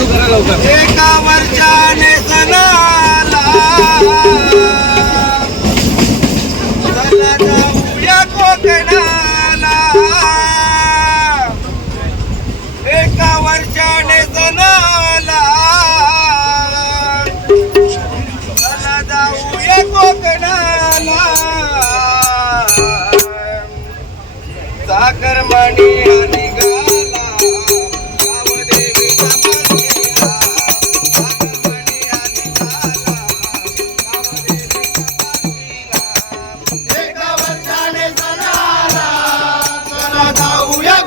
चालू करा लवकर. एका वर्षाने सणाला. चला जाऊया कोकणाला. एका वर्षाने सणाला. चला जाऊया कोकणाला. साखर मणी जाऊया.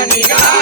Manigá.